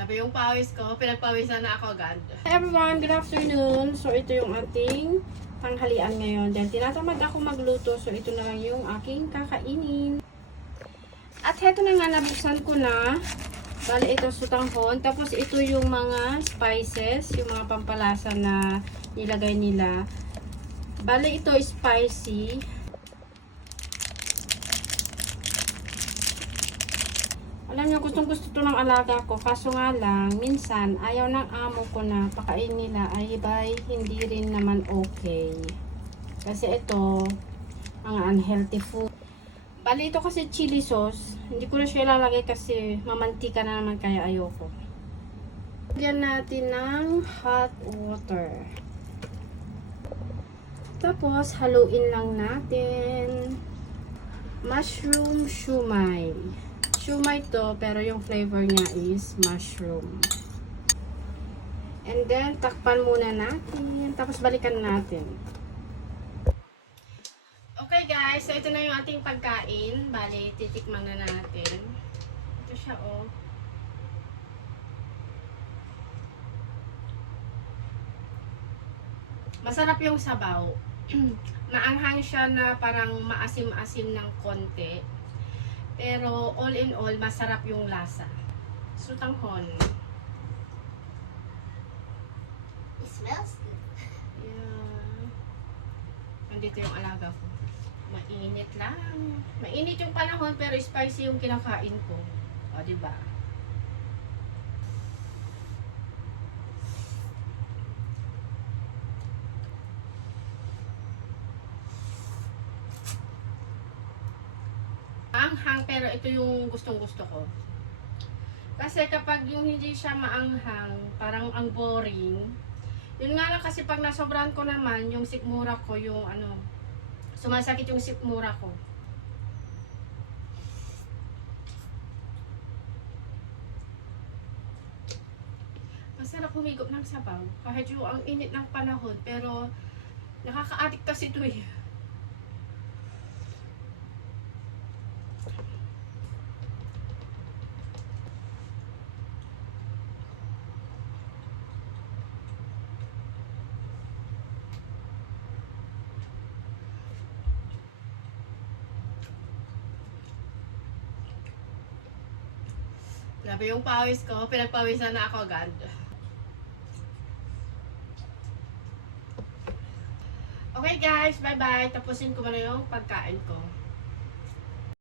Grabe yung pawis ko. Pinagpawisan na ako agad. Hi everyone, good afternoon. So ito yung ating tanghalian ngayon. Dahil tinatamad ako magluto, so ito na lang yung aking kakainin. At heto na nga, nabuksan ko na. Bali ito sutanghon. Tapos ito yung mga spices, yung mga pampalasa na nilagay nila. Bali ito spicy. Alam niyo, gustong gusto to ng alaga ko. Kaso nga lang, minsan, ayaw ng amo ko na pakain nila ay bay, hindi rin naman okay. Kasi ito, mga unhealthy food. Bali ito kasi chili sauce. Hindi ko na siya ilalagay kasi mamantika na naman kaya ayoko. Lagyan natin ng hot water. Tapos, haluin lang natin. Mushroom shumai. Shumai to, pero yung flavor niya is mushroom. And then, takpan muna natin. Tapos, balikan natin. Okay guys, so ito na yung ating pagkain. Bali, titikman na natin. Ito siya oh. Masarap yung sabaw. Maanghang siya na parang maasim-asim ng konti. Pero all in all, masarap yung lasa. Sutanghon. It smells good. Yeah. Nandito yung alaga ko. Mainit lang. Mainit yung panahon pero spicy yung kinakain ko. O, diba? Maanghang pero ito yung gustong-gusto ko. Kasi kapag yung hindi siya maanghang, parang ang boring. Yun nga lang kasi pag nasobrahan ko naman, yung sikmura ko, yung ano, sumasakit yung sikmura ko. Masarap humigop ng sabaw. Kahit yung ang init ng panahon, pero nakaka-addict kasi ito eh. Grabe yung pawis ko. Pinagpawisan na ako agad. Okay guys, bye-bye. Tapusin ko muna yung pagkain ko.